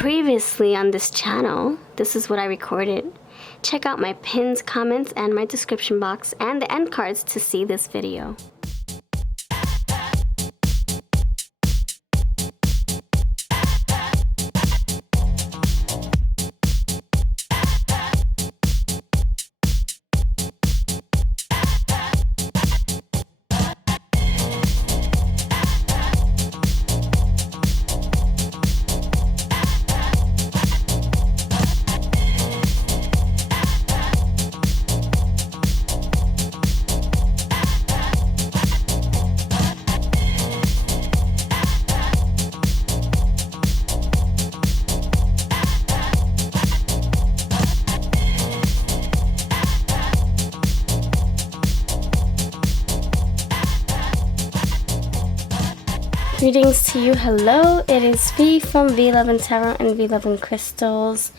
Previously on this channel, this is what I recorded. Check out my pinned comments and my description box and the end cards to see this video. Greetings to you. Hello, it is V from VLoveCrystals and VLoveCrystals.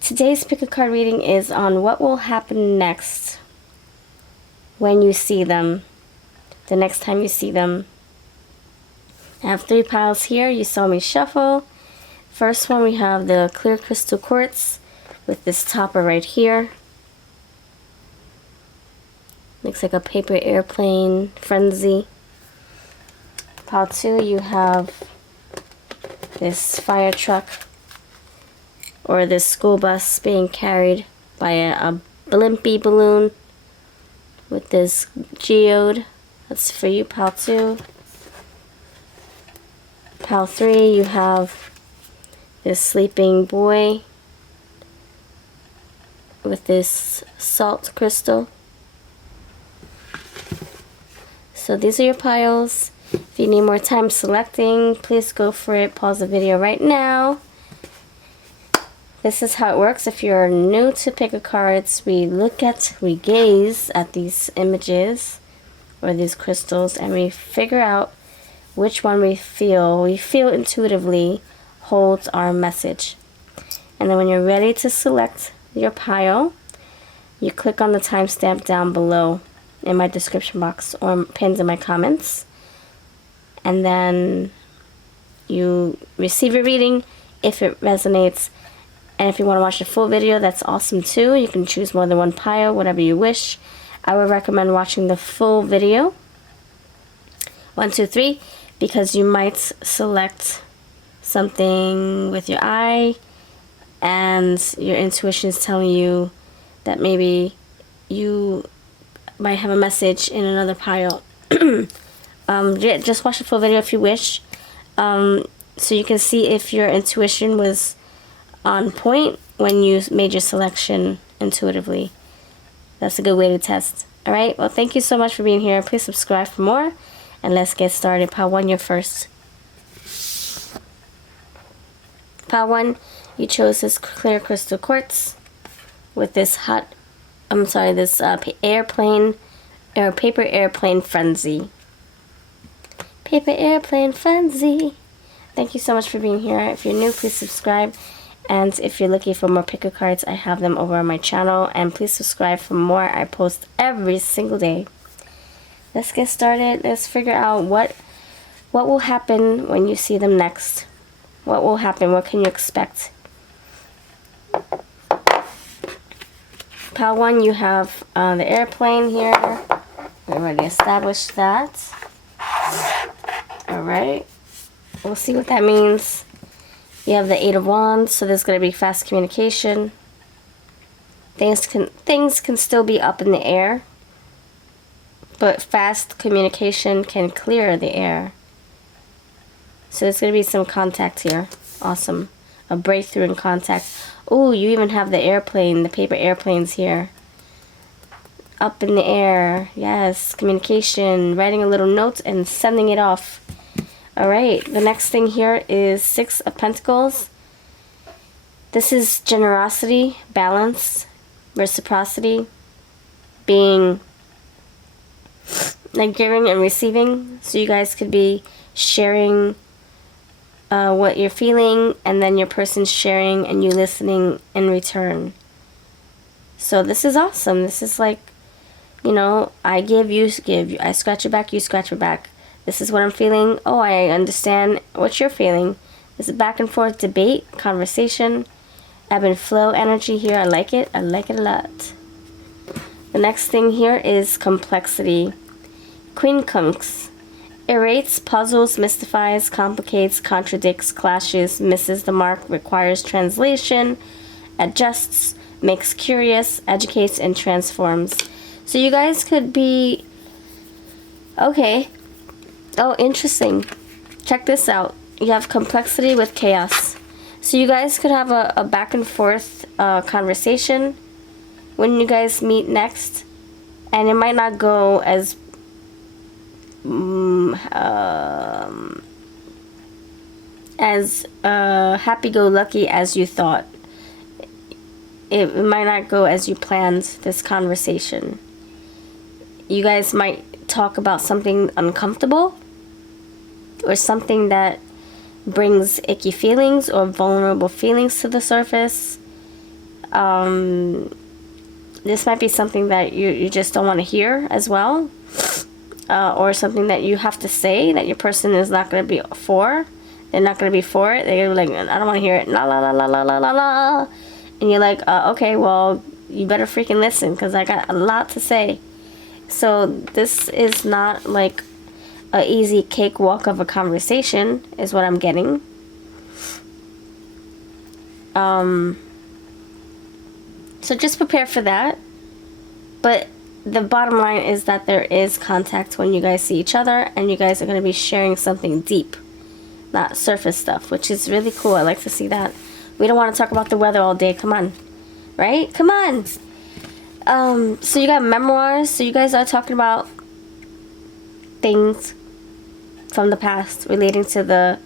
Today's pick a card reading is on what will happen next when you see them, the next time you see them. I have 3 piles here. You saw me shuffle. First one, we have the clear crystal quartz with this topper right here. Looks like a paper airplane frenzy. Pile 2, you have this fire truck or this school bus being carried by a blimpy balloon with this geode. That's for you, pile 2. Pile 3, you have this sleeping boy with this salt crystal. So these are your piles. If you need more time selecting, please go for it. Pause the video right now. This is how it works. If you're new to pick-a-cards, we gaze at these images or these crystals, and we figure out which one we feel intuitively holds our message. And then when you're ready to select your pile, you click on the timestamp down below in my description box or pinned in my comments. And then you receive your reading if it resonates. And if you want to watch the full video, that's awesome too. You can choose more than one pile, whatever you wish. I would recommend watching the full video, 1, 2, 3, because you might select something with your eye and your intuition is telling you that maybe you might have a message in another pile. Just watch the full video if you wish, so you can see if your intuition was on point when you made your selection intuitively. That's a good way to test. Alright, well, thank you so much for being here. Please subscribe for more, and let's get started. Pile 1, you're first. Pile 1, you chose this clear crystal quartz with this airplane or paper airplane frenzy. Paper airplane frenzy. Thank you so much for being here. If you're new, please subscribe. And if you're looking for more picker cards, I have them over on my channel. And please subscribe for more. I post every single day. Let's get started. Let's figure out what will happen when you see them next. What will happen? What can you expect? Pile 1, you have the airplane here. We already established that. Alright, we'll see what that means. You have the 8 of Wands, so there's going to be fast communication. Things can still be up in the air, but fast communication can clear the air. So there's going to be some contact here. Awesome. A breakthrough in contact. Oh, you even have the airplane, the paper airplanes here. Up in the air. Yes, communication, writing a little note and sending it off. Alright, the next thing here is 6 of Pentacles. This is generosity, balance, reciprocity, being like giving and receiving. So you guys could be sharing what you're feeling, and then your person's sharing and you listening in return. So this is awesome. This is like, you know, I give, you give. I scratch your back, you scratch your back. This is what I'm feeling. Oh, I understand what you're feeling. It's a back and forth debate, conversation, ebb and flow energy here. I like it. I like it a lot. The next thing here is complexity. Queen Kunks. Iterates, puzzles, mystifies, complicates, contradicts, clashes, misses the mark, requires translation, adjusts, makes curious, educates, and transforms. So you guys could be... Okay. Oh, interesting. Check this out. You have complexity with chaos. So you guys could have a back and forth conversation when you guys meet next. And it might not go as happy-go-lucky as you thought. It might not go as you planned this conversation. You guys might talk about something uncomfortable or something that brings icky feelings or vulnerable feelings to the surface. This might be something that you just don't want to hear as well. Or something that you have to say that your person is not going to be for. They're not going to be for it. They're going to be like, I don't want to hear it. La la la la la la la la. And you're like, okay, well, you better freaking listen because I got a lot to say. So this is not like a easy cakewalk of a conversation is what I'm getting. So just prepare for that. But the bottom line is that there is contact when you guys see each other, and you guys are going to be sharing something deep, not surface stuff, which is really cool. I like to see that. We don't want to talk about the weather all day. Come on. Right? Come on. So you got memoirs. So you guys are talking about things from the past relating to the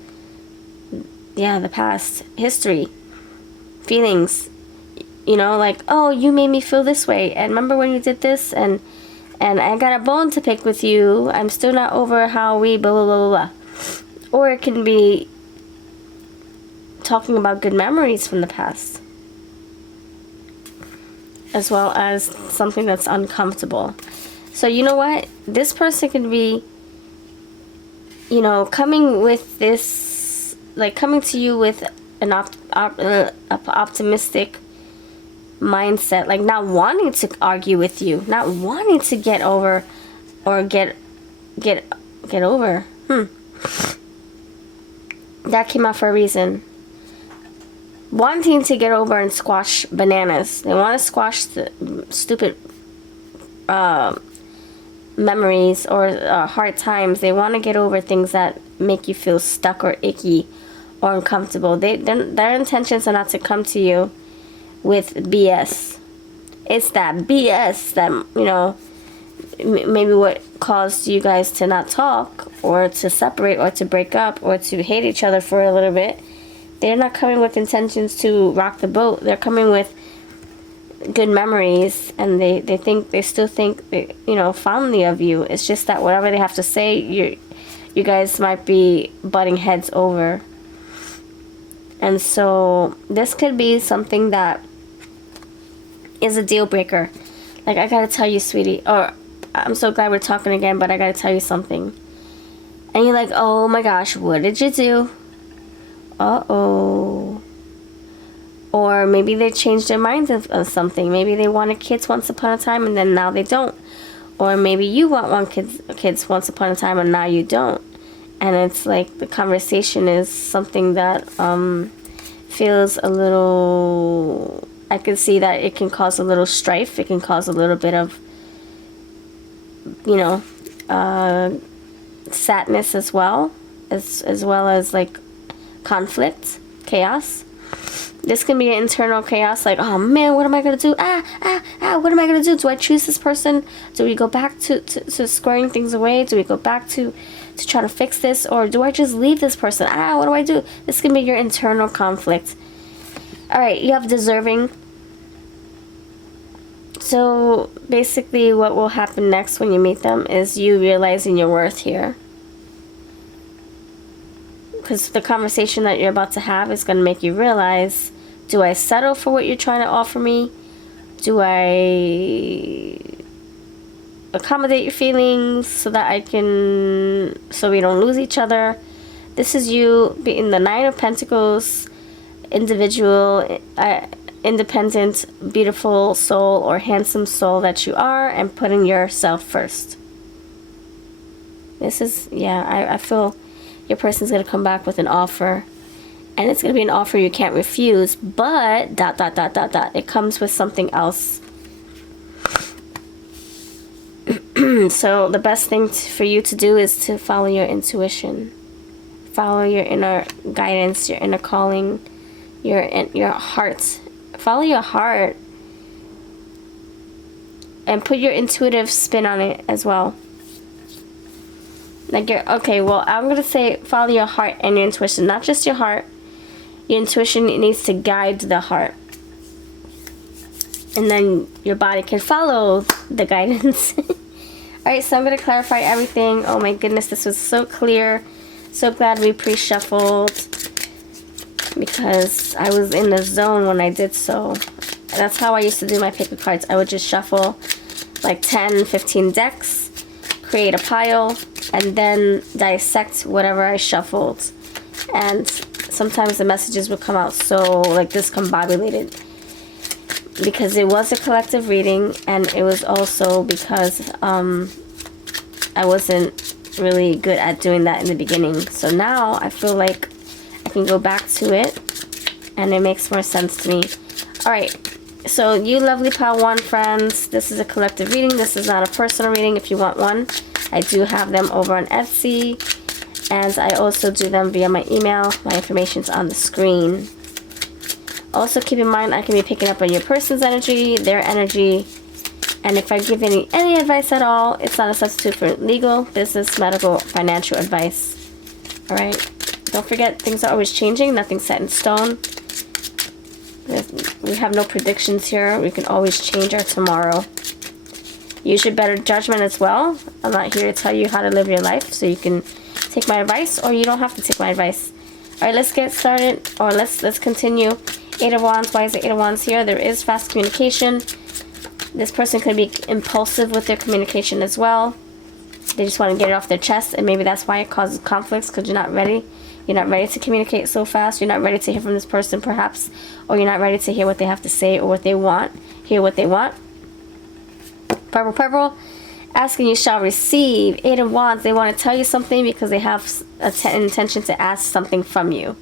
past history, feelings. You know, like, oh, you made me feel this way, and remember when you did this, and I got a bone to pick with you. I'm still not over how we blah blah blah blah. Or it can be talking about good memories from the past, as well as something that's uncomfortable. So you know what? This person can be, you know, coming with this, like coming to you with an optimistic mindset, like not wanting to argue with you, not wanting to get over or get over. That came out for a reason. Wanting to get over and squash bananas. They want to squash the stupid memories or hard times. They want to get over things that make you feel stuck or icky or uncomfortable. Their intentions are not to come to you with BS. It's that BS that, you know, maybe what caused you guys to not talk or to separate or to break up or to hate each other for a little bit. They're not coming with intentions to rock the boat. They're coming with good memories, and they still think, you know, fondly of you. It's just that whatever they have to say, you guys might be butting heads over. And so this could be something that is a deal breaker. Like, I gotta tell you, sweetie, or I'm so glad we're talking again, but I gotta tell you something. And you're like, oh my gosh, what did you do? Uh-oh. Or maybe they changed their minds on something. Maybe they wanted kids once upon a time and then now they don't. Or maybe you want kids once upon a time and now you don't. And it's like the conversation is something that feels a little... I can see that it can cause a little strife. It can cause a little bit of, you know, sadness as well as like conflict, chaos. This can be an internal chaos, like, oh man, what am I gonna do? What am I gonna do? Do I choose this person? Do we go back to squaring things away? Do we go back to try to fix this, or do I just leave this person? What do I do? This can be your internal conflict. All right, you have deserving. So basically what will happen next when you meet them is you realizing your worth here. Because the conversation that you're about to have is going to make you realize, do I settle for what you're trying to offer me? Do I accommodate your feelings so that so we don't lose each other? This is you being the Nine of Pentacles, individual, independent, beautiful soul or handsome soul that you are, and putting yourself first. This is, yeah, I feel your person's going to come back with an offer. And it's going to be an offer you can't refuse, but ... It comes with something else. So the best thing for you to do is to follow your intuition. Follow your inner guidance, your inner calling, your heart. Follow your heart. And put your intuitive spin on it as well. Like okay, well, I'm going to say follow your heart and your intuition. Not just your heart. Your intuition needs to guide the heart. And then your body can follow the guidance. Alright, so I'm going to clarify everything. Oh my goodness, this was so clear. So glad we pre-shuffled. Because I was in the zone when I did so. That's how I used to do my pick of cards. I would just shuffle like 10, 15 decks. Create a pile. And then dissect whatever I shuffled. And sometimes the messages would come out so like discombobulated. Because it was a collective reading, and it was also because I wasn't really good at doing that in the beginning. So now I feel like I can go back to it, and it makes more sense to me. Alright, so you lovely Pile 1 friends, this is a collective reading. This is not a personal reading. If you want one, I do have them over on Etsy, and I also do them via my email. My information's on the screen. Also keep in mind, I can be picking up on your person's energy, their energy, and if I give any advice at all, it's not a substitute for legal, business, medical, financial advice. Alright? Don't forget, things are always changing, nothing's set in stone. We have no predictions here. We can always change our tomorrow. Use your better judgment as well. I'm not here to tell you how to live your life, so you can take my advice, or you don't have to take my advice. Alright, let's get started, or let's continue. 8 of Wands. Why is the 8 of Wands here? There is fast communication. This person could be impulsive with their communication as well. They just want to get it off their chest, and maybe that's why it causes conflicts, because you're not ready. You're not ready to communicate so fast. You're not ready to hear from this person, perhaps, or you're not ready to hear what they have to say or what they want. Hear what they want. Purple, purple. Asking you shall receive. 8 of Wands. They want to tell you something because they have an intention to ask something from you.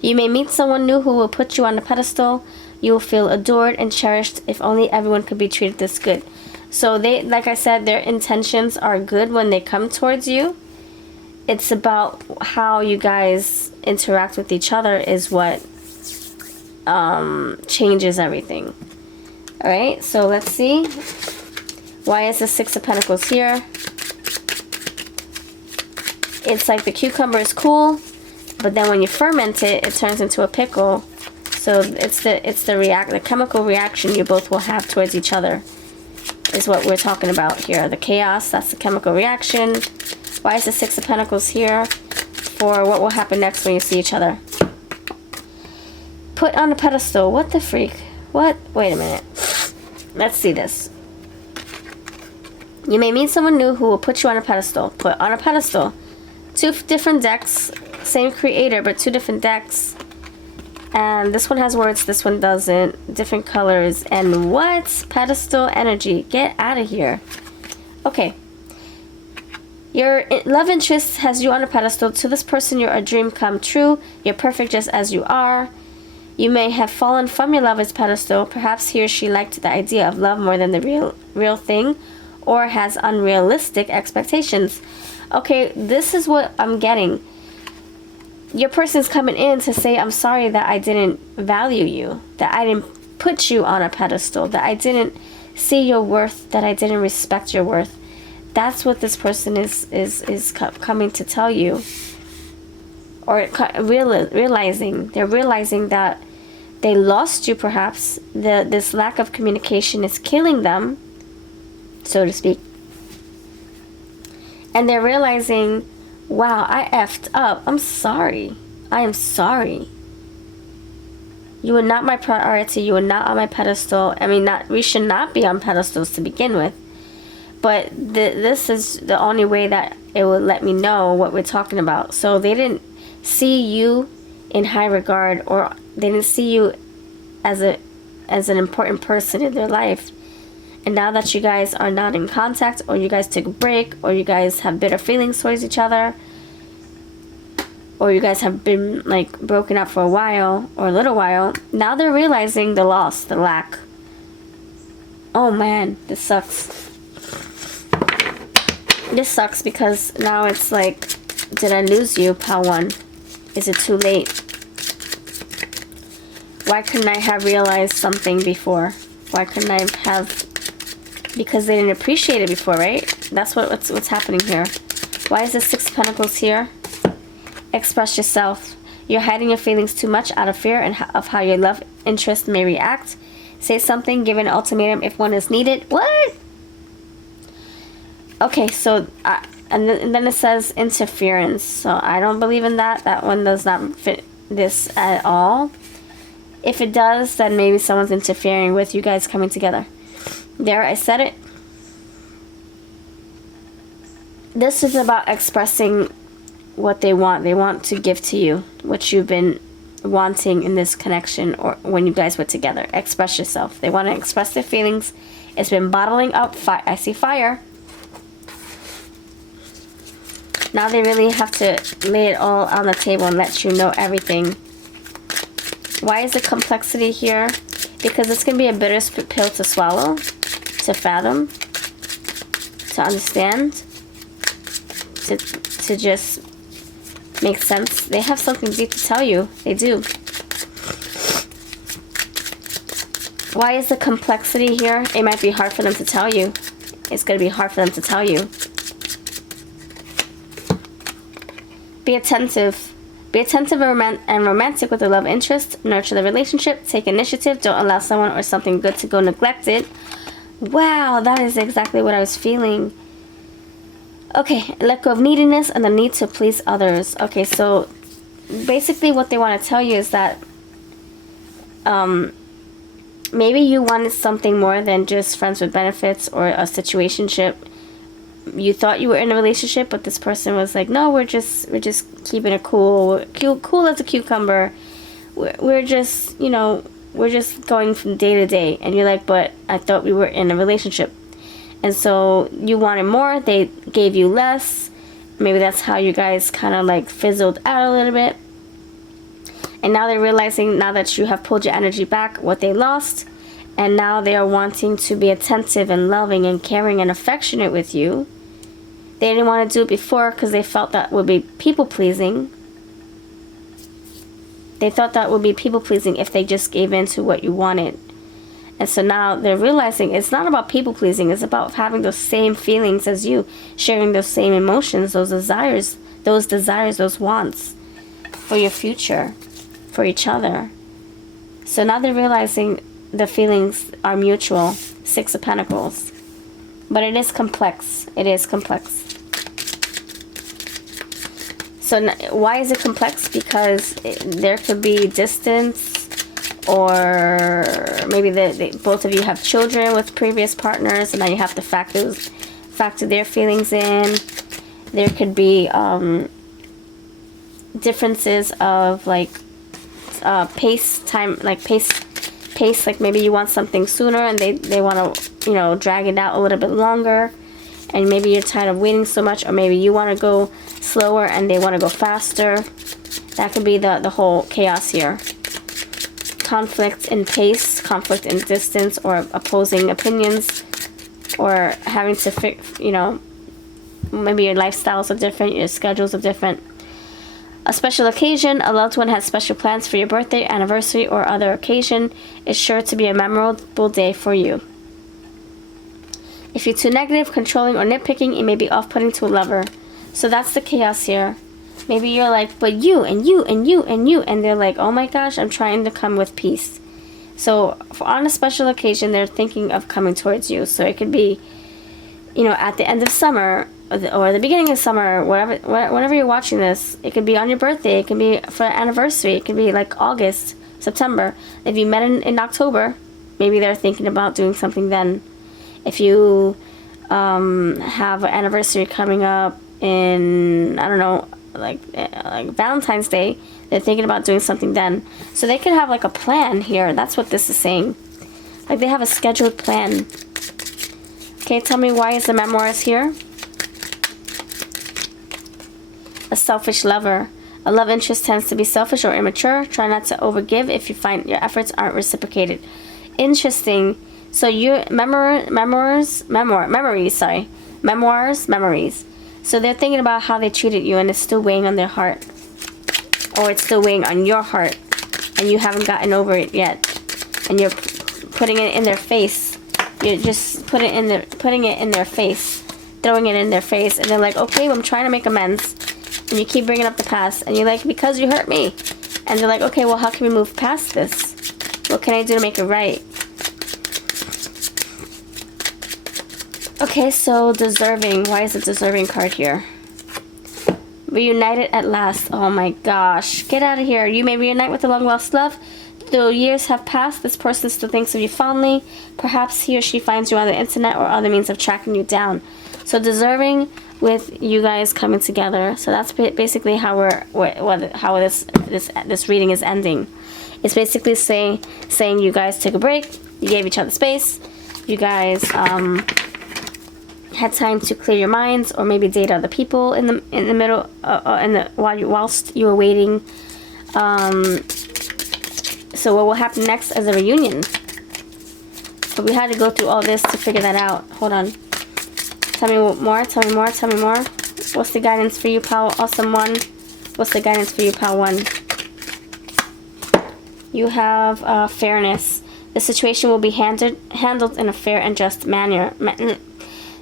You may meet someone new who will put you on a pedestal. You will feel adored and cherished. If only everyone could be treated this good. So they, like I said, their intentions are good when they come towards you. It's about how you guys interact with each other is what changes everything. Alright, so let's see. Why is the 6 of Pentacles here? It's like the cucumber is cool, but then when you ferment it, it turns into a pickle. So it's the chemical reaction you both will have towards each other is what we're talking about here. The chaos, that's the chemical reaction. Why is the 6 of Pentacles here? For what will happen next when you see each other. Put on a pedestal. What the freak? What? Wait a minute. Let's see this. You may meet someone new who will put you on a pedestal. Put on a pedestal. 2 different decks. Same creator, but 2 different decks. And this one has words, this one doesn't. Different colors. And what? Pedestal energy. Get out of here. Okay. Your love interest has you on a pedestal. To this person, you're a dream come true. You're perfect just as you are. You may have fallen from your lover's pedestal. Perhaps he or she liked the idea of love more than the real thing, or has unrealistic expectations. Okay, this is what I'm getting. Your person's coming in to say, I'm sorry that I didn't value you, that I didn't put you on a pedestal, that I didn't see your worth, that I didn't respect your worth. That's what this person is coming to tell you, or realizing. They're realizing that they lost you, perhaps. This lack of communication is killing them, so to speak. And they're realizing, wow, I effed up. I'm sorry. I am sorry. You were not my priority. You were not on my pedestal. I mean, we should not be on pedestals to begin with. But this is the only way that it would let me know what we're talking about. So they didn't see you in high regard, or they didn't see you as an important person in their life. And now that you guys are not in contact, or you guys took a break, or you guys have bitter feelings towards each other, or you guys have been like broken up for a while or a little while, now they're realizing the loss, the lack. Oh man, this sucks. This sucks because now it's like, did I lose you, pal one? Is it too late? Why couldn't I have realized something before? Why couldn't I have... Because they didn't appreciate it before, right? That's what's happening here. Why is the Six of Pentacles here? Express yourself. You're hiding your feelings too much out of fear and of how your love interest may react. Say something, give an ultimatum if one is needed. What? Okay, so... and then it says interference. So I don't believe in that. That one does not fit this at all. If it does, then maybe someone's interfering with you guys coming together. There, I said it. This is about expressing what they want. They want to give to you what you've been wanting in this connection, or when you guys were together. Express yourself. They want to express their feelings. It's been bottling up. I see fire. Now they really have to lay it all on the table and let you know everything. Why is the complexity here? Because it's going to be a bitter pill to swallow, to fathom, to understand, to just make sense. They have something deep to tell you. They do. Why is the complexity here? It might be hard for them to tell you. It's going to be hard for them to tell you. Be attentive. Be attentive and romantic with the love interest. Nurture the relationship. Take initiative. Don't allow someone or something good to go neglected. Wow, that is exactly what I was feeling. Okay, let go of neediness and the need to please others. Okay, so basically what they want to tell you is that maybe you wanted something more than just friends with benefits or a situationship. You thought you were in a relationship, but this person was like, no, we're just keeping it cool. Cool as a cucumber. We're just, you know, we're just going from day to day. And you're like, but I thought we were in a relationship. And so you wanted more. They gave you less. Maybe that's how you guys kind of like fizzled out a little bit. And now they're realizing, now that you have pulled your energy back, what they lost. And now they are wanting to be attentive and loving and caring and affectionate with you. They didn't want to do it before because they felt that would be people-pleasing. They thought that would be people-pleasing if they just gave in to what you wanted. And so now they're realizing it's not about people-pleasing. It's about having those same feelings as you. Sharing those same emotions, those desires, those wants for your future, for each other. So now they're realizing the feelings are mutual. Six of Pentacles. But it is complex. It is complex. So why is it complex? Because there could be distance, or maybe both of you have children with previous partners, and now you have to factor their feelings in. There could be differences of like pace, like maybe you want something sooner and they want to, you know, drag it out a little bit longer, and maybe you're tired of waiting so much, or maybe you want to go slower and they want to go faster. That could be the whole chaos here. Conflict in pace, conflict in distance, or opposing opinions, or having to you know, maybe your lifestyles are different, your schedules are different. A special occasion, a loved one has special plans for your birthday, anniversary, or other occasion, is sure to be a memorable day for you. If you're too negative, controlling, or nitpicking, it may be off-putting to a lover. So that's the chaos here. Maybe you're like, but you, and you, and you, and you, and they're like, oh my gosh, I'm trying to come with peace. So on a special occasion, they're thinking of coming towards you. So it could be, you know, at the end of summer, or the beginning of summer, whenever you're watching this. It could be on your birthday, it could be for an anniversary, it could be like August, September. If you met in October, maybe they're thinking about doing something then. If you have an anniversary coming up in, I don't know, like Valentine's Day. They're thinking about doing something then. So they could have like a plan here. That's what this is saying. Like they have a scheduled plan. Okay, tell me, why is the memoirs here? A selfish lover. A love interest tends to be selfish or immature. Try not to overgive if you find your efforts aren't reciprocated. Interesting. So your memories. So they're thinking about how they treated you, and it's still weighing on their heart, or it's still weighing on your heart, and you haven't gotten over it yet, and you're putting it in their face. You're just putting it in their face, throwing it in their face, and they're like, okay, well, I'm trying to make amends, and you keep bringing up the past, and you're like, because you hurt me, and they're like, okay, well, how can we move past this? What can I do to make it right? Okay, so deserving. Why is the deserving card here? Reunited at last. Oh my gosh. Get out of here. You may reunite with a long-lost love. Though years have passed, this person still thinks of you fondly. Perhaps he or she finds you on the internet or other means of tracking you down. So deserving with you guys coming together. So that's basically how this reading is ending. It's basically saying you guys took a break. You gave each other space. You guys had time to clear your minds, or maybe date other people in the middle, whilst you were waiting. So what will happen next is a reunion. But we had to go through all this to figure that out. Hold on. Tell me more. Tell me more. Tell me more. What's the guidance for you, pal? Awesome one. What's the guidance for you, pal? One. You have fairness. The situation will be handled in a fair and just manner.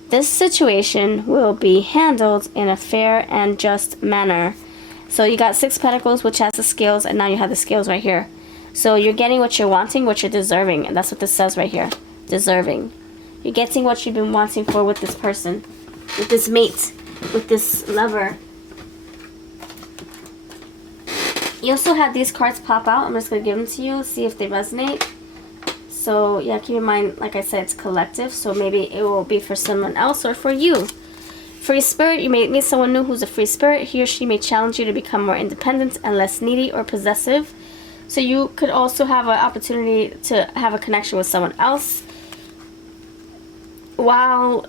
This situation will be handled in a fair and just manner. So you got 6 Pentacles, which has the scales, and now you have the scales right here. So you're getting what you're wanting, what you're deserving, and that's what this says right here. Deserving. You're getting what you've been wanting for with this person, with this mate, with this lover. You also had these cards pop out. I'm just going to give them to you, see if they resonate. So yeah, keep in mind, like I said, it's collective, so maybe it will be for someone else or for you. Free spirit, you may meet someone new who's a free spirit. He or she may challenge you to become more independent and less needy or possessive. So you could also have an opportunity to have a connection with someone else while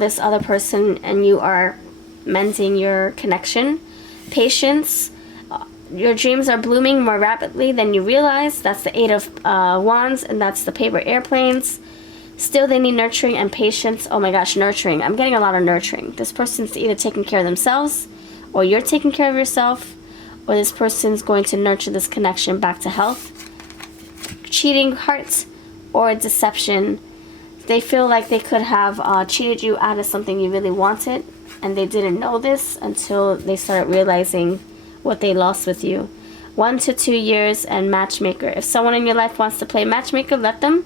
this other person and you are mending your connection. Patience. Your dreams are blooming more rapidly than you realize. That's the 8 of Wands, and that's the paper airplanes. Still, they need nurturing and patience. Oh my gosh, nurturing. I'm getting a lot of nurturing. This person's either taking care of themselves, or you're taking care of yourself, or this person's going to nurture this connection back to health. Cheating hearts or deception. They feel like they could have cheated you out of something you really wanted, and they didn't know this until they started realizing what they lost with you. 1 to 2 years and matchmaker. If someone in your life wants to play matchmaker, let them.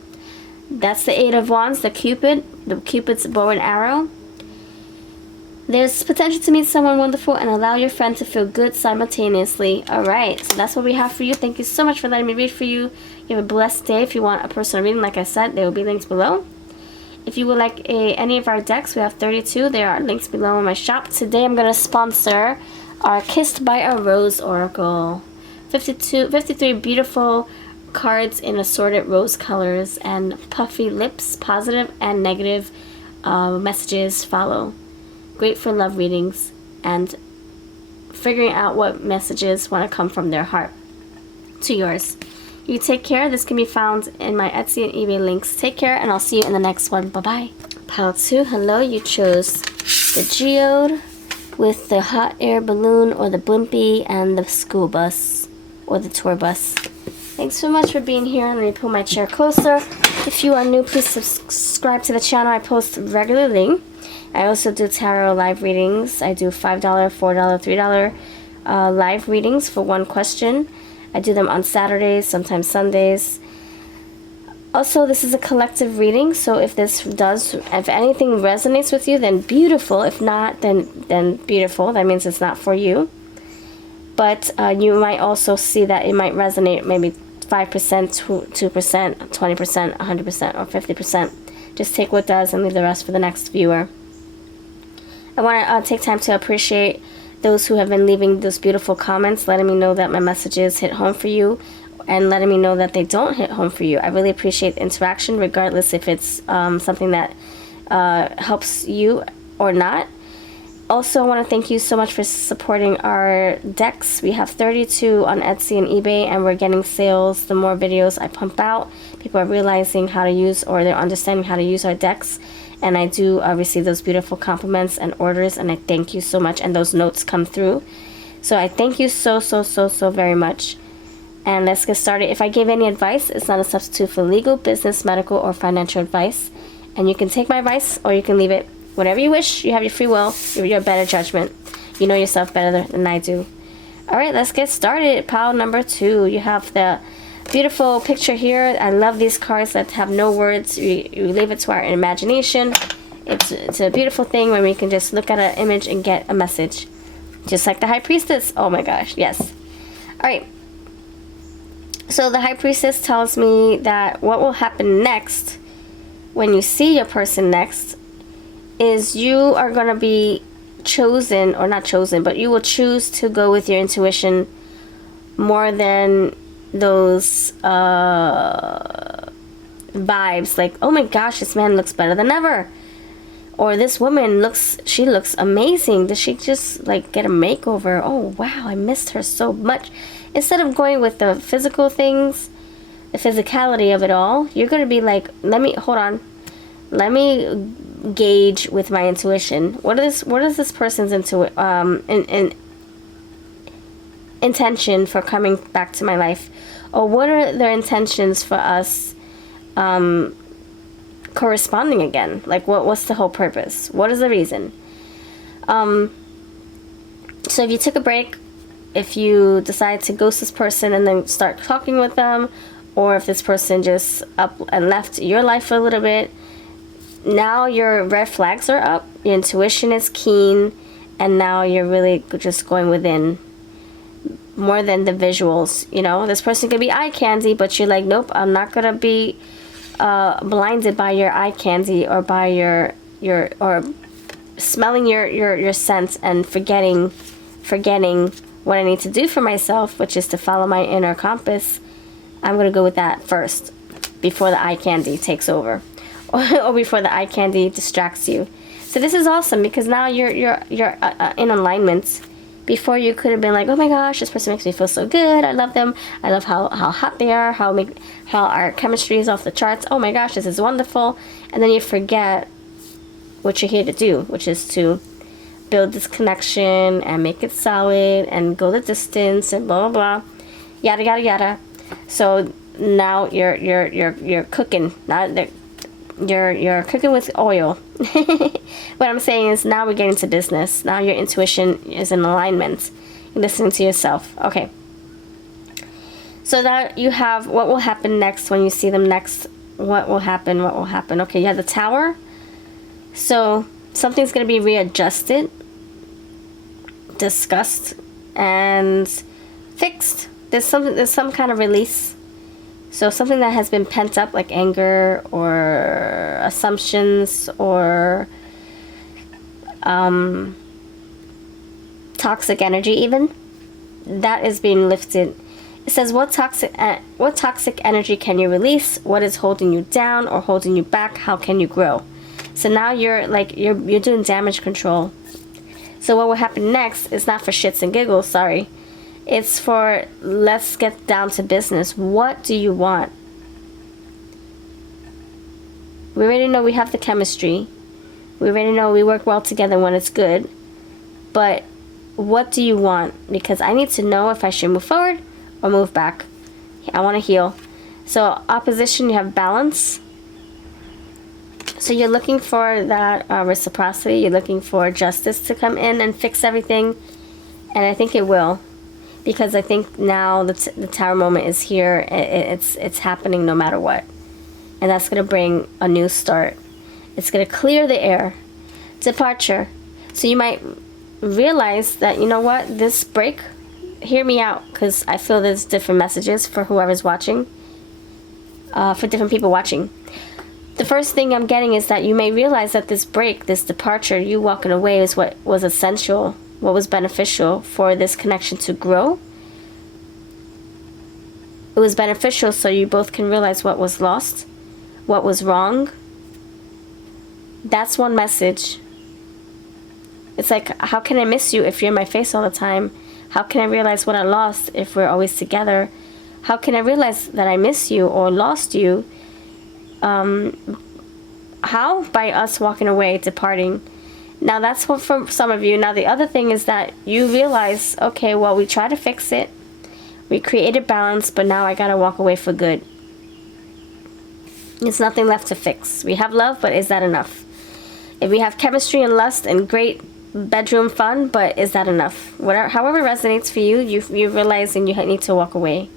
That's the 8 of Wands, the Cupid's bow and arrow. There's potential to meet someone wonderful and allow your friend to feel good simultaneously. Alright, so that's what we have for you. Thank you so much for letting me read for you. You have a blessed day. If you want a personal reading, like I said, there will be links below. If you would like any of our decks, we have 32. There are links below in my shop. Today I'm going to sponsor our Kissed by a Rose Oracle. 53 beautiful cards in assorted rose colors and puffy lips. Positive and negative messages follow. Great for love readings and figuring out what messages want to come from their heart to yours. You take care. This can be found in my Etsy and eBay links. Take care, and I'll see you in the next one. Bye-bye. Pile 2, hello. You chose the geode with the hot air balloon or the blimpie and the school bus or the tour bus. Thanks so much for being here. Let me pull my chair closer. If you are new, please subscribe to the channel. I post regularly. I also do tarot live readings. I do $5, $4, $3 live readings for one question. I do them on Saturdays, sometimes Sundays. Also, this is a collective reading, so if anything resonates with you, then beautiful. If not, then beautiful. That means it's not for you. But you might also see that it might resonate maybe 5%, 2%, 20%, 100%, or 50%. Just take what does and leave the rest for the next viewer. I want to take time to appreciate those who have been leaving those beautiful comments, letting me know that my messages hit home for you, and letting me know that they don't hit home for you. I really appreciate the interaction, regardless if it's something that helps you or not. Also, I want to thank you so much for supporting our decks. We have 32 on Etsy and eBay, and we're getting sales. The more videos I pump out, people are realizing how to use, or they're understanding how to use our decks. And I do receive those beautiful compliments and orders, and I thank you so much, and those notes come through. So I thank you so very much. And let's get started. If I give any advice, it's not a substitute for legal, business, medical, or financial advice. And you can take my advice, or you can leave it. Whatever you wish. You have your free will, your better judgment. You know yourself better than I do. Alright, let's get started. Pile number 2. You have the beautiful picture here. I love these cards that have no words. We leave it to our imagination. It's a beautiful thing when we can just look at an image and get a message. Just like the High Priestess. Oh my gosh, yes. Alright. So the High Priestess tells me that what will happen next, when you see your person next, is you are going to be chosen, or not chosen, but you will choose to go with your intuition more than those vibes like, oh my gosh, this man looks better than ever, or this woman looks amazing, did she just like get a makeover, oh wow, I missed her so much. Instead of going with the physical things, the physicality of it all, you're going to be like, let me gauge with my intuition. What is this person's intention for coming back to my life, or what are their intentions for us corresponding again? Like what's the whole purpose? What is the reason? So if you took a break, if you decide to ghost this person and then start talking with them, or if this person just up and left your life for a little bit, now your red flags are up, your intuition is keen, and now you're really just going within more than the visuals. You know, this person could be eye candy, but you're like, nope, I'm not gonna be blinded by your eye candy, or by your or smelling your scent and forgetting what I need to do for myself, which is to follow my inner compass. I'm gonna go with that first before the eye candy takes over, or before the eye candy distracts you. So this is awesome, because now you're in alignment. Before, you could have been like, oh my gosh, this person makes me feel so good, I love them, I love how hot they are, how our chemistry is off the charts, oh my gosh, this is wonderful. And then you forget what you're here to do, which is to build this connection and make it solid and go the distance and blah blah blah, yada yada yada. So now you're cooking. Now you're cooking with oil. What I'm saying is, now we're getting to business. Now your intuition is in alignment. You're listening to yourself. Okay. So now you have what will happen next when you see them next. What will happen? What will happen? Okay, you have the Tower. So something's going to be readjusted, discussed, and fixed. There's some kind of release. So something that has been pent up, like anger or assumptions or toxic energy even, that is being lifted. It says, what toxic energy can you release? What is holding you down or holding you back? How can you grow? So now you're doing damage control. So what will happen next is not for shits and giggles, sorry. It's for, let's get down to business. What do you want? We already know we have the chemistry. We already know we work well together when it's good. But what do you want? Because I need to know if I should move forward or move back. I want to heal. So opposition, you have balance. So you're looking for that reciprocity. You're looking for justice to come in and fix everything. And I think it will. Because I think now the Tower moment is here. It's happening no matter what. And that's going to bring a new start. It's going to clear the air. Departure. So you might realize that, you know what, this break, hear me out, because I feel there's different messages for whoever's watching. For different people watching. the first thing I'm getting is that you may realize that this break, this departure, you walking away is what was essential, what was beneficial for this connection to grow. It was beneficial so you both can realize what was lost, what was wrong. That's one message. It's like, how can I miss you if you're in my face all the time? How can I realize what I lost if we're always together? How can I realize that I miss you or lost you? How? By us walking away, departing. Now that's what for some of you. Now the other thing is that you realize, okay, well, we tried to fix it. We created balance, but now I gotta walk away for good. There's nothing left to fix. We have love, but is that enough? If we have chemistry and lust and great bedroom fun, but is that enough? Whatever, however resonates for you, you realize and you need to walk away.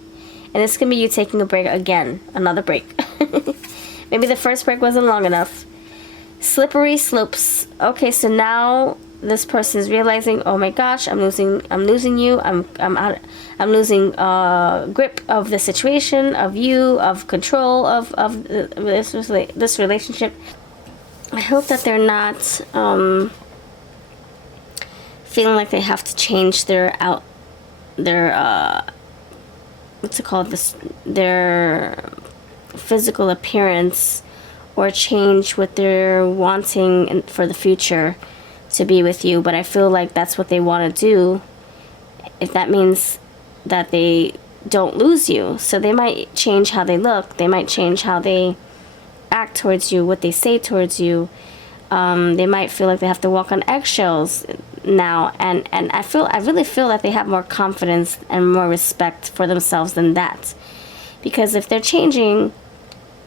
And this can be you taking a break again, another break. Maybe the first break wasn't long enough. Slippery slopes. Okay, so now this person is realizing, oh my gosh, I'm losing you. I'm losing grip of the situation, of you, of control of this relationship. I hope that they're not feeling like they have to change their what's it called, their physical appearance, or change what they're wanting for the future to be with you. But I feel like that's what they want to do, if that means that they don't lose you. So they might change how they look, they might change how they act towards you, what they say towards you. They might feel like they have to walk on eggshells now, and I really feel that they have more confidence and more respect for themselves than that. Because if they're changing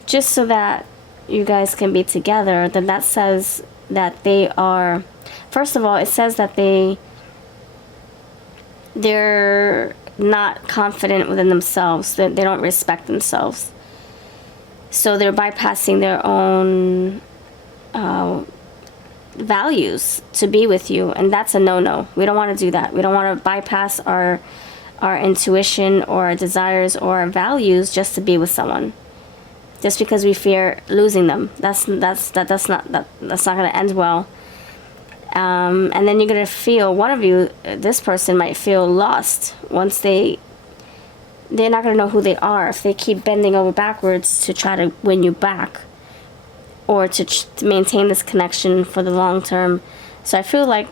just so that you guys can be together, then that says that they are, first of all, it says that they're not confident within themselves, that they don't respect themselves. So they're bypassing their own values to be with you, and that's a no-no. We don't want to do that. We don't want to bypass our intuition or our desires or our values just to be with someone, just because we fear losing them. That's not going to end well. And then you're going to feel, one of you, this person might feel lost once they're not going to know who they are if they keep bending over backwards to try to win you back, or to maintain this connection for the long term. So I feel like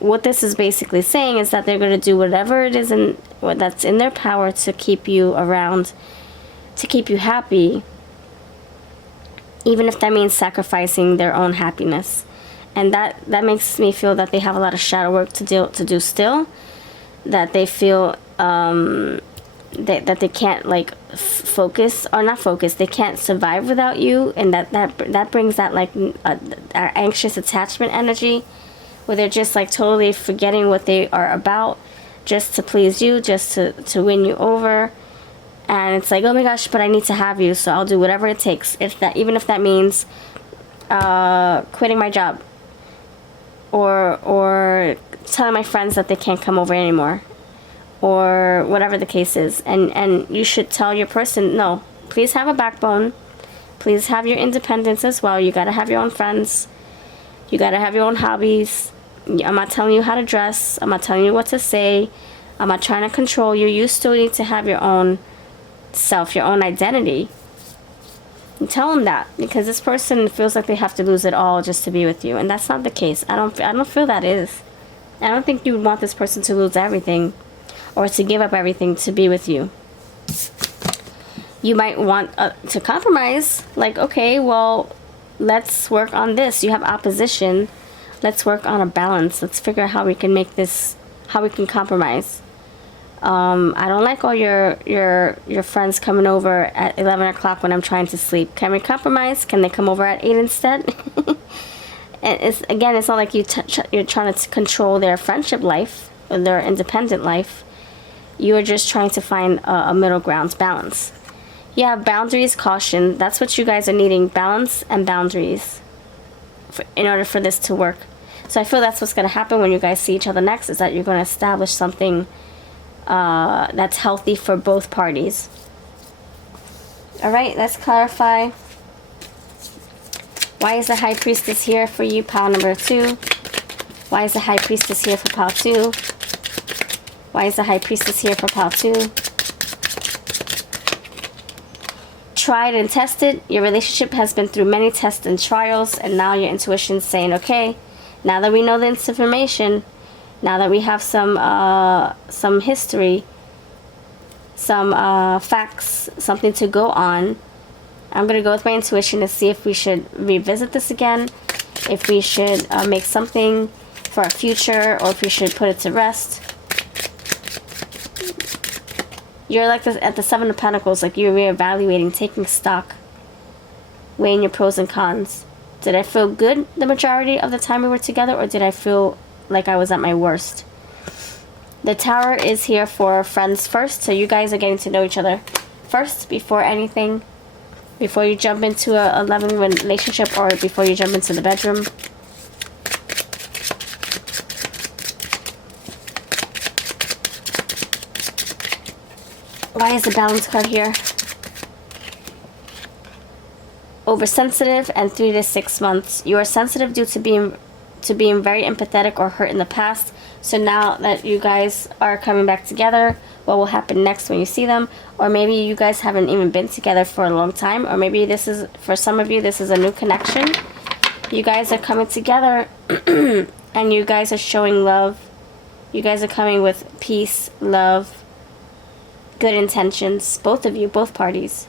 what this is basically saying is that they're going to do whatever it is that's in their power to keep you around, to keep you happy, even if that means sacrificing their own happiness. And that makes me feel that they have a lot of shadow work to do still, that they feel that they can't like focus, or not focus, they can't survive without you, and that brings that like anxious attachment energy, where they're just like totally forgetting what they are about just to please you, just to win you over. And it's like, oh my gosh, but I need to have you, so I'll do whatever it takes, even if that means quitting my job, or telling my friends that they can't come over anymore, or whatever the case is. And you should tell your person, no, please have a backbone, please have your independence as well. You gotta have your own friends, you gotta have your own hobbies. I'm not telling you how to dress, I'm not telling you what to say, I'm not trying to control you. You still need to have your own self, your own identity. And tell them that, because this person feels like they have to lose it all just to be with you, and that's not the case. I don't feel that is. I don't think you would want this person to lose everything, or to give up everything to be with you. You might want to compromise, like, okay, well, let's work on this. You have opposition, let's work on a balance. Let's figure out how we can make this, how we can compromise. I don't like all your friends coming over at 11 o'clock when I'm trying to sleep. Can we compromise? Can they come over at 8 instead? And it's not like you're trying to control their friendship life or their independent life. You are just trying to find a middle ground, balance. You have boundaries, caution. That's what you guys are needing, balance and boundaries, in order for this to work. So I feel that's what's going to happen when you guys see each other next, is that you're going to establish something that's healthy for both parties. Alright, let's clarify Why is the High Priestess here for you, pile number 2? Why is the High Priestess here for pile 2? Why is the High Priestess here for pile 2? Tried and tested. Your relationship has been through many tests and trials, and now your intuition's saying, okay, now that we know this information, now that we have some history, some facts, something to go on, I'm going to go with my intuition to see if we should revisit this again, if we should make something for our future, or if we should put it to rest. You're like this, at the Seven of Pentacles, like you're reevaluating, taking stock, weighing your pros and cons. Did I feel good the majority of the time we were together, or did I feel like I was at my worst? The Tower is here for friends first, so you guys are getting to know each other first before anything. Before you jump into a loving relationship, or before you jump into the bedroom. Why is the Balance card here? Oversensitive and 3 to 6 months. You are sensitive due to being very empathetic or hurt in the past. So now that you guys are coming back together, what will happen next when you see them? Or maybe you guys haven't even been together for a long time, or maybe this is, for some of you, this is a new connection. You guys are coming together and you guys are showing love. You guys are coming with peace, love, good intentions, both of you, both parties.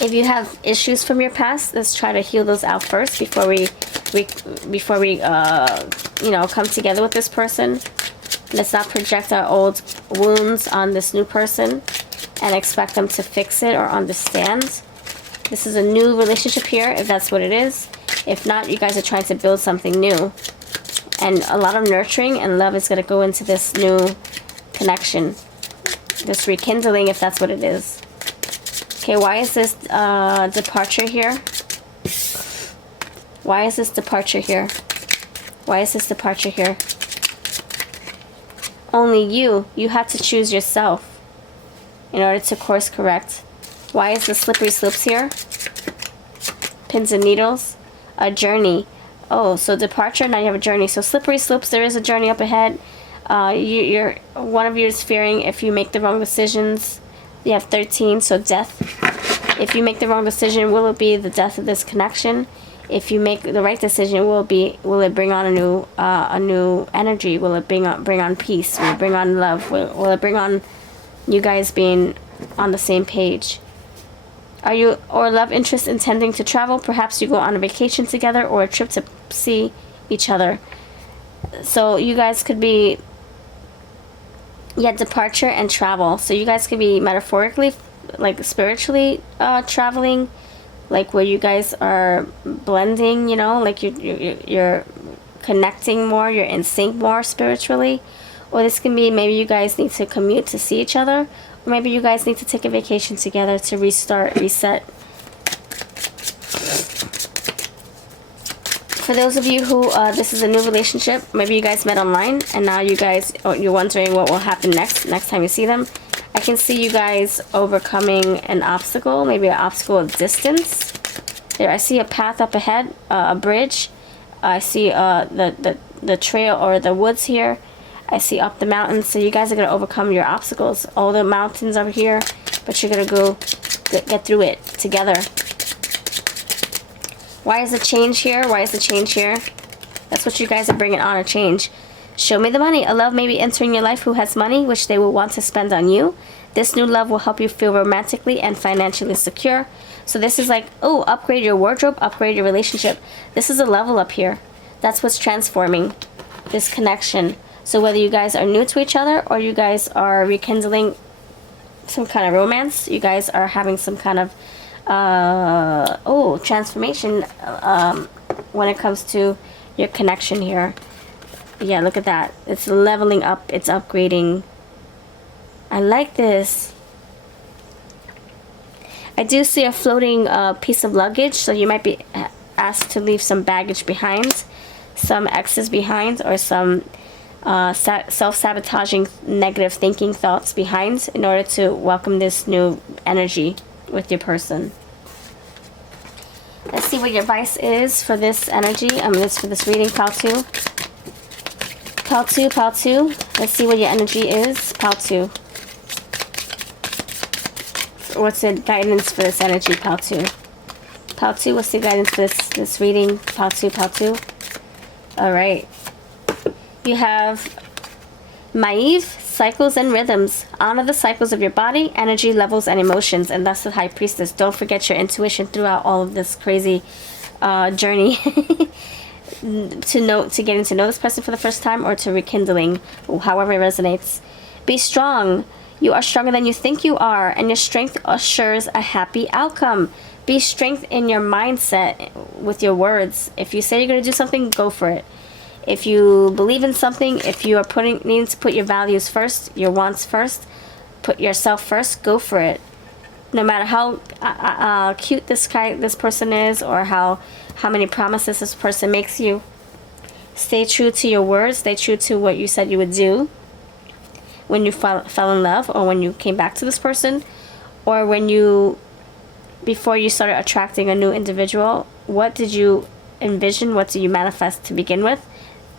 If you have issues from your past, let's try to heal those out first before we you know, come together with this person. Let's not project our old wounds on this new person and expect them to fix it or understand. This is a new relationship here, if that's what it is. If not, you guys are trying to build something new. And a lot of nurturing and love is going to go into this new connection. This rekindling, if that's what it is. Okay, why is this departure here? Why is this departure here? Why is this departure here? Only you have to choose yourself in order to course correct. Why is the slippery slopes here? Pins and needles. A journey. Oh, so departure, now you have a journey. So slippery slopes, there is a journey up ahead. One of you is fearing if you make the wrong decisions. You have 13, so death. If you make the wrong decision, will it be the death of this connection? If you make the right decision, will it bring on a new energy? Will it bring on peace? Will it bring on love? Will it bring on you guys being on the same page? Are you or love interest intending to travel? Perhaps you go on a vacation together or a trip to see each other. So you guys could be, yeah, departure and travel. So you guys could be metaphorically, like spiritually traveling. Like where you guys are blending, you know, like you're connecting more, you're in sync more spiritually. Or this can be maybe you guys need to commute to see each other. Or maybe you guys need to take a vacation together to restart, reset. For those of you who this is a new relationship, maybe you guys met online and now you guys, you're wondering what will happen next time you see them. I can see you guys overcoming an obstacle, maybe an obstacle of distance. There, I see a path up ahead, a bridge. I see the trail or the woods here. I see up the mountains. So you guys are going to overcome your obstacles. All the mountains over here, but you're going to go get through it together. Why is the change here? Why is the change here? That's what you guys are bringing on, a change. Show me the money. A love may be entering your life who has money, which they will want to spend on you. This new love will help you feel romantically and financially secure. So this is like, oh, upgrade your wardrobe, upgrade your relationship. This is a level up here. That's what's transforming this connection. So whether you guys are new to each other or you guys are rekindling some kind of romance, you guys are having some kind of transformation when it comes to your connection here. Yeah, look at that. It's leveling up. It's upgrading. I like this. I do see a floating piece of luggage, so you might be asked to leave some baggage behind, some exes behind, or some self-sabotaging negative thinking thoughts behind in order to welcome this new energy with your person. Let's see what your advice is for this energy. This for this reading, pile 2. Pile 2, pile 2. Let's see what your energy is, pile 2. What's the guidance for this energy, pile 2? Pile 2, what's the guidance for this reading, pile 2, pile 2? Alright. You have Naive, cycles and rhythms. Honor the cycles of your body, energy, levels, and emotions. And that's the High Priestess. Don't forget your intuition throughout all of this crazy journey to getting to know this person for the first time, or to rekindling, however it resonates. Be strong. You are stronger than you think you are, and your strength assures a happy outcome. Be strength in your mindset with your words. If you say you're going to do something, go for it. If you believe in something, if you are needing to put your values first, your wants first, put yourself first, go for it. No matter how cute this person is, or how many promises this person makes you, stay true to your words. Stay true to what you said you would do when you fell in love, or when you came back to this person, or before you started attracting a new individual. What did you envision? What did you manifest to begin with?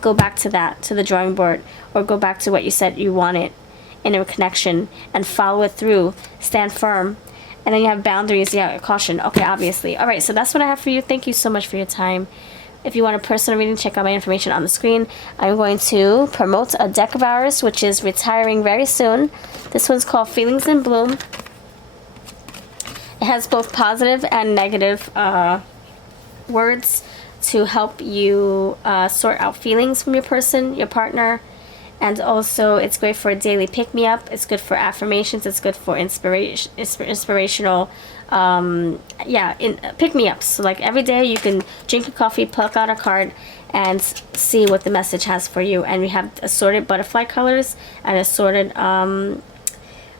Go back to that, to the drawing board, or go back to what you said you wanted in a connection, and follow it through. Stand firm. And then you have boundaries. Yeah, caution. Okay, obviously. All right, so that's what I have for you. Thank you so much for your time. If you want a personal reading, check out my information on the screen. I'm going to promote a deck of ours, which is retiring very soon. This one's called Feelings in Bloom. It has both positive and negative words to help you sort out feelings from your person, your partner. And also, it's great for a daily pick-me-up. It's good for affirmations. It's good for inspirational, pick-me-ups. So, like, every day you can drink a coffee, pluck out a card, and see what the message has for you. And we have assorted butterfly colors and assorted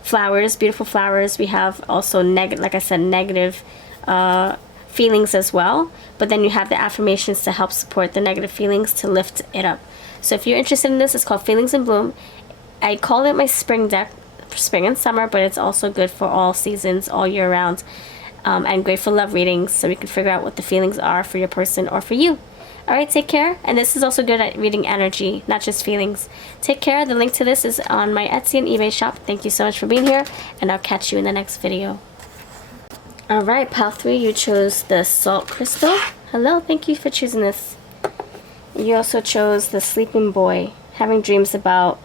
flowers, beautiful flowers. We have also, like I said, negative feelings as well. But then you have the affirmations to help support the negative feelings, to lift it up. So if you're interested in this, it's called Feelings in Bloom. I call it my spring deck, spring and summer, but it's also good for all seasons, all year round. And great for love readings, so we can figure out what the feelings are for your person or for you. Alright, take care. And this is also good at reading energy, not just feelings. Take care. The link to this is on my Etsy and eBay shop. Thank you so much for being here, and I'll catch you in the next video. Alright, pile 3, you chose the Salt Crystal. Hello, thank you for choosing this. You also chose the Sleeping Boy, having dreams about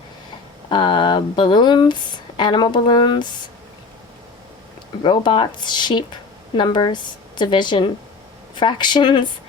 balloons, animal balloons, robots, sheep, numbers, division, fractions.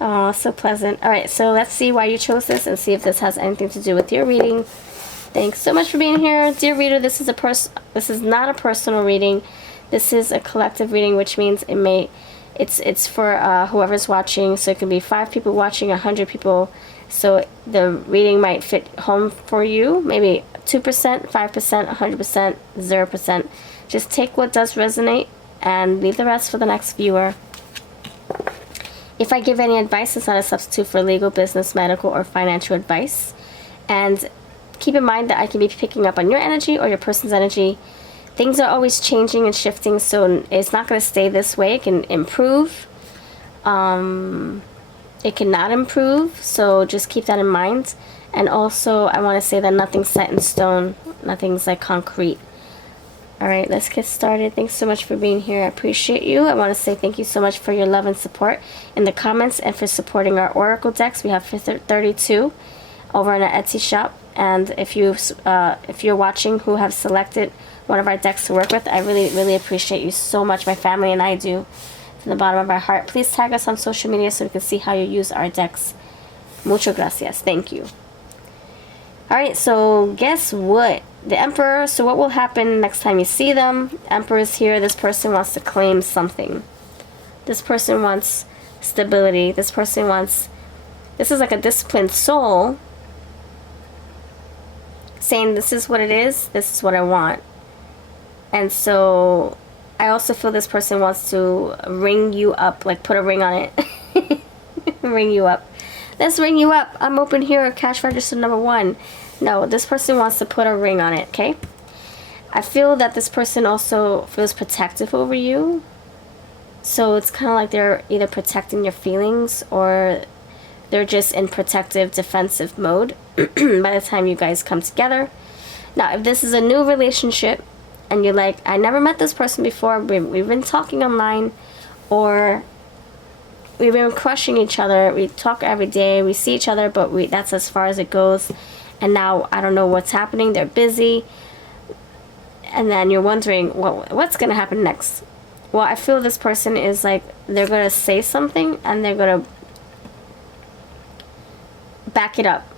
Oh, so pleasant. Alright, so let's see why you chose this and see if this has anything to do with your reading. Thanks so much for being here. Dear reader, this is not a personal reading. This is a collective reading, which means it's for whoever's watching. So it could be 5 people watching, 100 people. So the reading might fit home for you. Maybe 2%, 5%, 100%, 0%. Just take what does resonate and leave the rest for the next viewer. If I give any advice, it's not a substitute for legal, business, medical, or financial advice. And keep in mind that I can be picking up on your energy or your person's energy. Things are always changing and shifting, so it's not going to stay this way. It can improve. It cannot improve, so just keep that in mind. And also, I want to say that nothing's set in stone. Nothing's like concrete. Alright, let's get started. Thanks so much for being here. I appreciate you. I want to say thank you so much for your love and support in the comments, and for supporting our Oracle decks. We have 32 over on our Etsy shop. And if you're watching who have selected one of our decks to work with, I really appreciate you so much. My family and I do, from the bottom of our heart. Please tag us on social media so we can see how you use our decks. Muchas gracias. Thank you. Alright, so guess what? The Emperor. So what will happen next time you see them? Emperor is here. This person wants to claim something. This person wants stability. This person wants... This is like a disciplined soul saying, this is what it is. This is what I want. And so I also feel this person wants to ring you up, like put a ring on it. Ring you up. Let's ring you up. I'm open here at cash register number 1. No, this person wants to put a ring on it, okay? I feel that this person also feels protective over you. So it's kind of like they're either protecting your feelings, or they're just in protective, defensive mode by the time you guys come together. Now, if this is a new relationship and you're like, I never met this person before, we've been talking online, or we've been crushing each other, we talk every day, we see each other, but that's as far as it goes, and now I don't know what's happening, they're busy, and then you're wondering, what's going to happen next? Well, I feel this person is like, they're going to say something and they're going to back it up.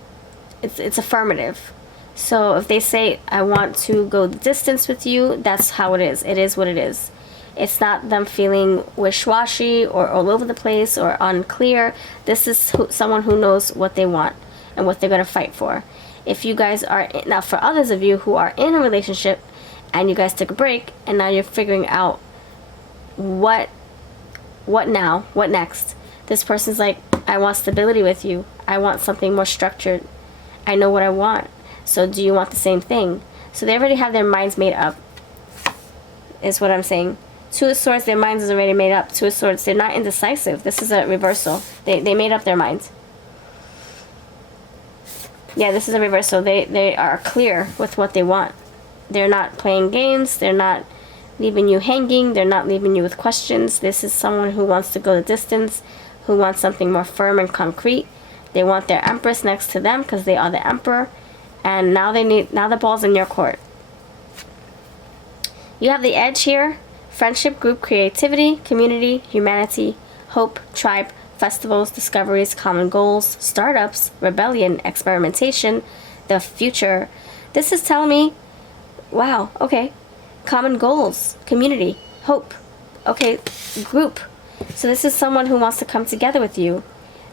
It's affirmative. So if they say, I want to go the distance with you, that's how it is. It is what it is. It's not them feeling wish-washy or all over the place or unclear. This is someone who knows what they want and what they're going to fight for. If you guys are, now for others of you who are in a relationship and you guys took a break and now you're figuring out what now, what next? This person's like, I want stability with you. I want something more structured. I know what I want. So do you want the same thing? So they already have their minds made up, is what I'm saying. Two of Swords, their minds is already made up. Two of Swords, they're not indecisive. This is a reversal. They made up their minds. Yeah, this is a reversal. They are clear with what they want. They're not playing games. They're not leaving you hanging. They're not leaving you with questions. This is someone who wants to go the distance, who wants something more firm and concrete. They want their Empress next to them because they are the Emperor. And now the ball's in your court. You have the Edge here. Friendship, group, creativity, community, humanity, hope, tribe, festivals, discoveries, common goals, startups, rebellion, experimentation, the future. This is telling me, wow, okay. Common goals, community, hope, okay, group. So this is someone who wants to come together with you.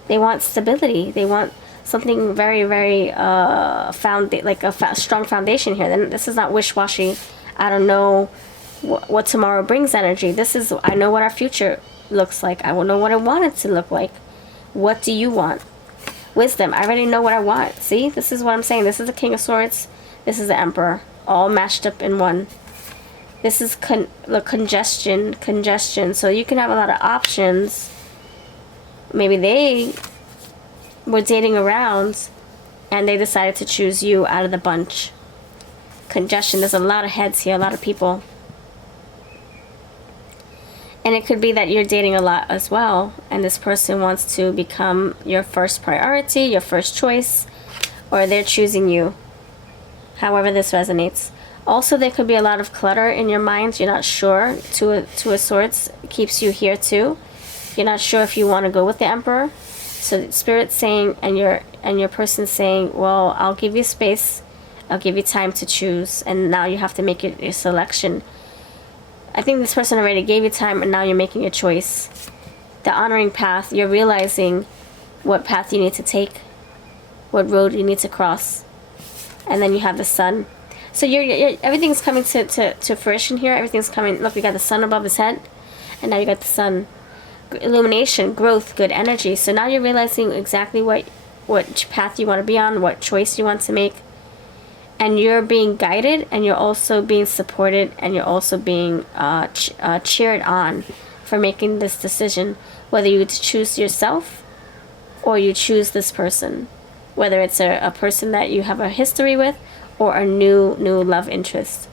They want stability. They want something very, very like a strong foundation here. Then this is not wish-washy. I don't know what tomorrow brings energy. This is, I know what our future looks like. I will know what I want it to look like. What do you want? Wisdom. I already know what I want. See, this is what I'm saying. This is the King of Swords. This is the Emperor, all mashed up in one. This is the congestion. So you can have a lot of options. Maybe they were dating around and they decided to choose you out of the bunch. Congestion. There's a lot of heads here, a lot of people. And it could be that you're dating a lot as well, and this person wants to become your first priority, your first choice, or they're choosing you. However this resonates. Also, there could be a lot of clutter in your mind. You're not sure. Two of Swords keeps you here too. You're not sure if you want to go with the Emperor. So Spirit's saying, and your person's saying, well, I'll give you space. I'll give you time to choose. And now you have to make your selection. I think this person already gave you time, and now you're making a choice. The honoring path, you're realizing what path you need to take, what road you need to cross. And then you have the Sun. So you're everything's coming to fruition here. Everything's coming. Look, we got the Sun above his head, and now you got the Sun. Illumination, growth, good energy. So now you're realizing exactly what path you want to be on, what choice you want to make. And you're being guided, and you're also being supported, and you're also being cheered on for making this decision. Whether you choose yourself or you choose this person. Whether it's a person that you have a history with or a new love interest.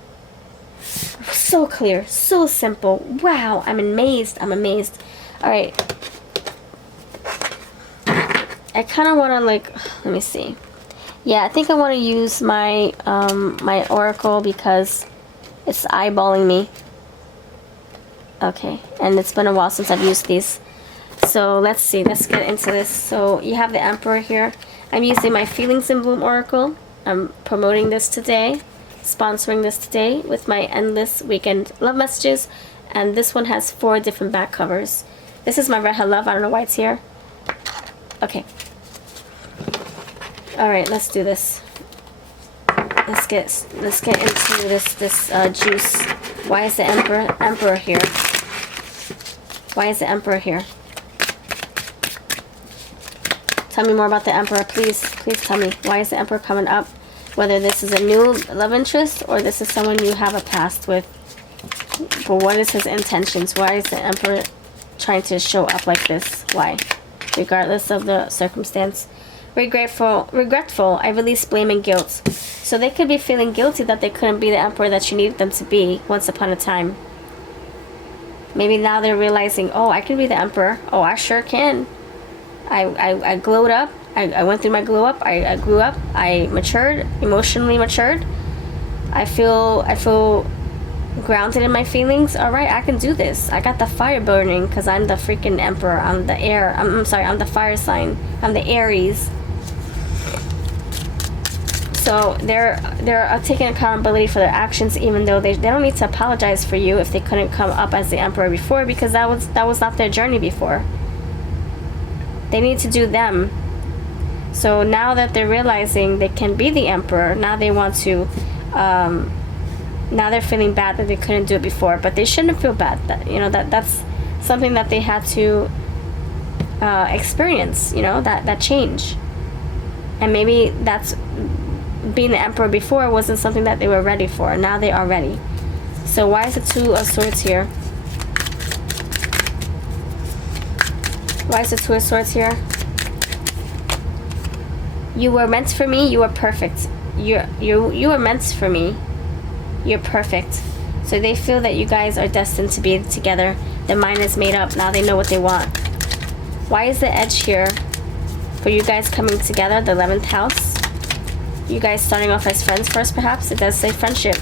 So clear, so simple. Wow, I'm amazed. Alright. I kind of want to, like, let me see. Yeah, I think I want to use my my oracle because it's eyeballing me. Okay, and it's been a while since I've used these. So let's see, let's get into this. So you have the Emperor here. I'm using my Feelings in Bloom oracle. I'm promoting this today, sponsoring this today with my Endless Weekend Love Messages. And this one has 4 different back covers. This is my Red Hot Love. I don't know why it's here. Okay. Alright, let's do this. Let's get into this juice. Why is the Emperor here? Why is the Emperor here? Tell me more about the Emperor, please. Please tell me. Why is the Emperor coming up? Whether this is a new love interest or this is someone you have a past with. But what is his intentions? Why is the Emperor trying to show up like this. Why? Regardless of the circumstance. Regretful. I release blame and guilt. So they could be feeling guilty that they couldn't be the emperor that you needed them to be once upon a time. Maybe now they're realizing, oh, I can be the emperor. Oh, I sure can. I glowed up. I went through my glow up. I grew up. I matured, emotionally matured. I feel grounded in my feelings. All right, I can do this. I got the fire burning because I'm the freaking emperor. I'm the air. I'm sorry, I'm the fire sign. I'm the Aries. So they're taking accountability for their actions, even though they don't need to apologize for you if they couldn't come up as the emperor before, because that was not their journey before. They need to do them. So now that they're realizing they can be the emperor, now they want to. Now they're feeling bad that they couldn't do it before, but they shouldn't feel bad. That's something that they had to experience. That change, and maybe that's. Being the emperor before wasn't something that they were ready for. Now they are ready. So why is the Two of Swords here? Why is the Two of Swords here? You were meant for me. You are perfect. You are meant for me. You're perfect. So they feel that you guys are destined to be together. Their mind is made up. Now they know what they want. Why is the Edge here? For you guys coming together, the 11th house. You guys starting off as friends first, perhaps? It does say friendship.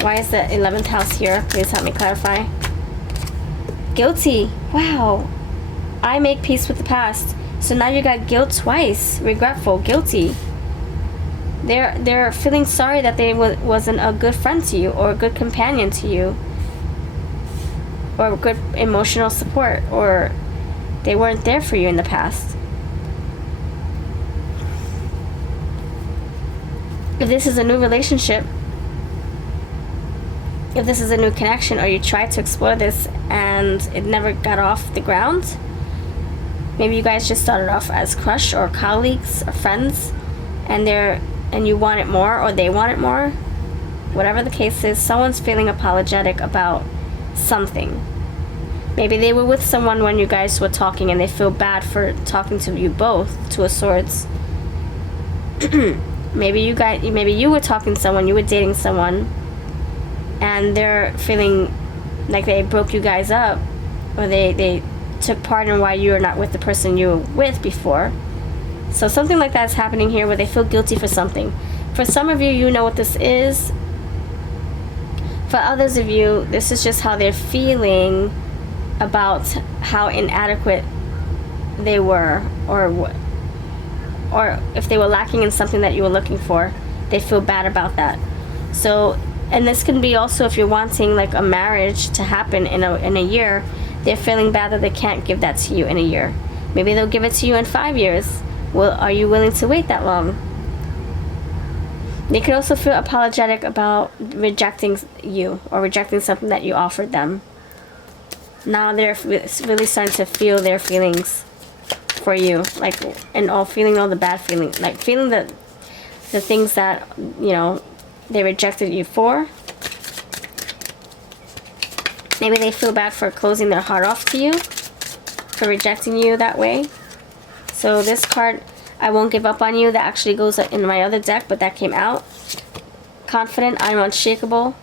Why is the 11th house here? Please help me clarify. Guilty. Wow. I make peace with the past. So now you got guilt twice. Regretful. Guilty. They're feeling sorry that they wasn't a good friend to you, or a good companion to you, or a good emotional support, or they weren't there for you in the past. If this is a new relationship, if this is a new connection, or you tried to explore this and it never got off the ground, maybe you guys just started off as crush or colleagues or friends, and you want it more, or they want it more. Whatever the case is, someone's feeling apologetic about something. Maybe they were with someone when you guys were talking and they feel bad for talking to you both. Two of Swords. Maybe you were talking to someone, you were dating someone, and they're feeling like they broke you guys up, or they took part in why you are not with the person you were with before. So something like that is happening here, where they feel guilty for something. For some of you, you know what this is. For others of you, this is just how they're feeling about how inadequate they were, or if they were lacking in something that you were looking for, they feel bad about that. So, and this can be also if you're wanting like a marriage to happen in a year, they're feeling bad that they can't give that to you in a year. Maybe they'll give it to you in 5 years. Well, are you willing to wait that long? They could also feel apologetic about rejecting you, or rejecting something that you offered them. Now they're really starting to feel their feelings for you, like, and feeling all the bad feelings, like feeling the things that they rejected you for. Maybe they feel bad for closing their heart off to you, for rejecting you that way. So this card, I won't give up on you, that actually goes in my other deck, but that came out. Confident, I'm unshakable.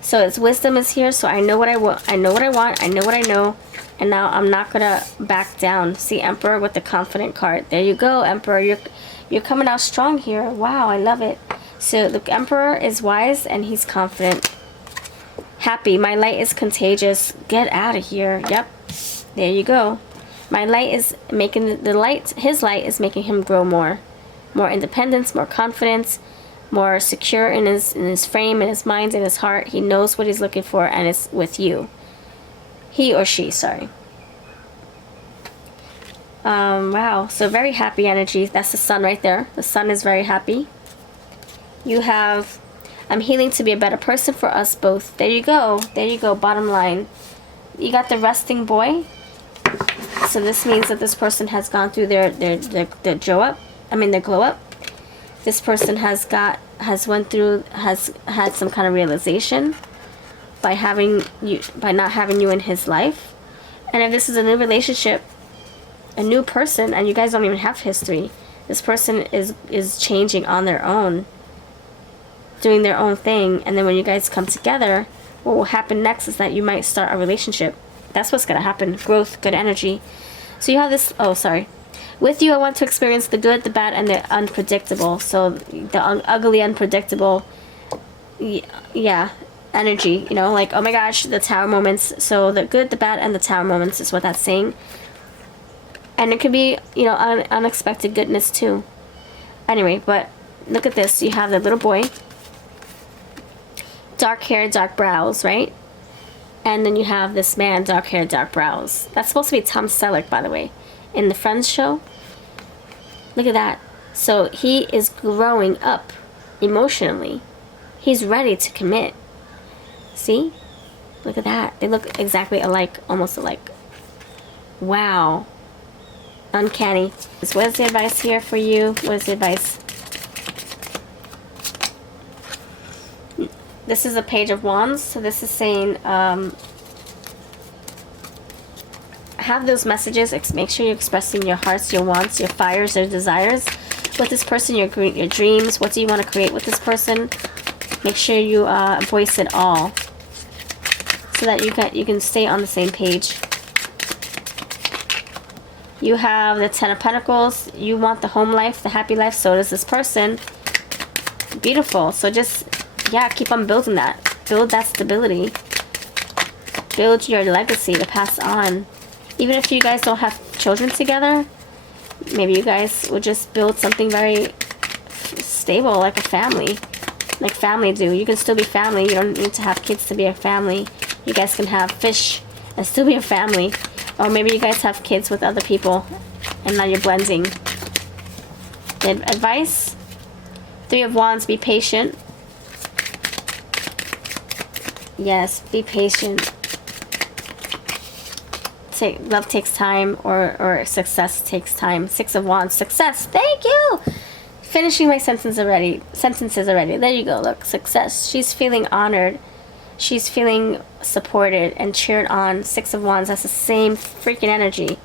So it's wisdom is here, so I know what I want. I know what I want. I know what I know. And now I'm not gonna back down. See, Emperor with the confident card. There you go, Emperor. You're coming out strong here. Wow, I love it. So the Emperor is wise and he's confident. Happy. My light is contagious. Get out of here. Yep. There you go. My light is making his light is making him grow more independence, more confidence, more secure in his frame, in his mind, in his heart. He knows what he's looking for, and it's with you. He or she, sorry. Wow, so very happy energy. That's the sun right there. The sun is very happy. You have, I'm healing to be a better person for us both. There you go. There you go, bottom line. You got the resting boy. So this means that this person has gone through their glow up. This person has had some kind of realization. by not having you in his life. And if this is a new relationship, a new person, and you guys don't even have history, this person is changing on their own, doing their own thing. And then when you guys come together, what will happen next is that you might start a relationship. That's what's going to happen. Growth, good energy. So you have this, oh sorry, with you I want to experience the good, the bad, and the unpredictable. So the ugly, unpredictable, yeah, energy, you know, like, oh my gosh, the tower moments. So the good, the bad, and the tower moments is what that's saying. And it could be, you know, unexpected goodness too. Anyway, but look at this. You have the little boy, dark hair, dark brows, right? And then you have this man, dark hair, dark brows. That's supposed to be Tom Selleck, by the way, in the Friends show. Look at that. So he is growing up emotionally. He's ready to commit. See? Look at that. They look exactly alike, almost alike. Wow. Uncanny. So what is the advice here for you? What is the advice? This is a Page of Wands. So this is saying, have those messages. Make sure you're expressing your hearts, your wants, your fires, your desires with this person, your dreams. What do you want to create with this person? Make sure you voice it all so that you can stay on the same page. You have the Ten of Pentacles. You want the home life, the happy life. So does this person. Beautiful. So just, yeah, keep on building that. Build that stability. Build your legacy to pass on. Even if you guys don't have children together, maybe you guys will just build something very stable, like a family. Like family do. You can still be family. You don't need to have kids to be a family. You guys can have fish and still be a family. Or maybe you guys have kids with other people and now you're blending. The advice? Three of Wands, be patient. Yes, be patient. Love takes time, or success takes time. Six of Wands, success. Thank you. Finishing my sentences already. There you go. Look, success. She's feeling honored. She's feeling supported and cheered on. Six of Wands. That's the same freaking energy.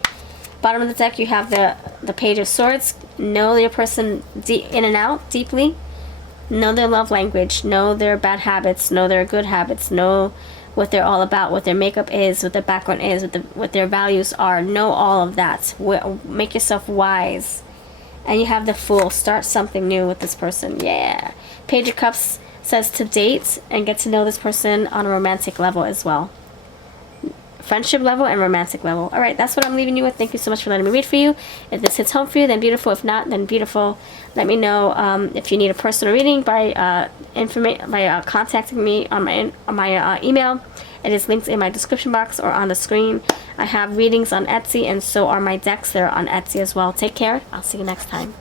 Bottom of the deck, you have the Page of Swords. Know your person in and out deeply. Know their love language. Know their bad habits. Know their good habits. Know what they're all about, what their makeup is, what their background is, what their values are. Know all of that. Make yourself wise. And you have the Fool. Start something new with this person. Yeah. Page of Cups says to date and get to know this person on a romantic level as well. Friendship level and romantic level. Alright, that's what I'm leaving you with. Thank you so much for letting me read for you. If this hits home for you, then beautiful. If not, then beautiful. Let me know if you need a personal reading by contacting me on my email. It is linked in my description box or on the screen. I have readings on Etsy, and so are my decks. They're on Etsy as well. Take care. I'll see you next time.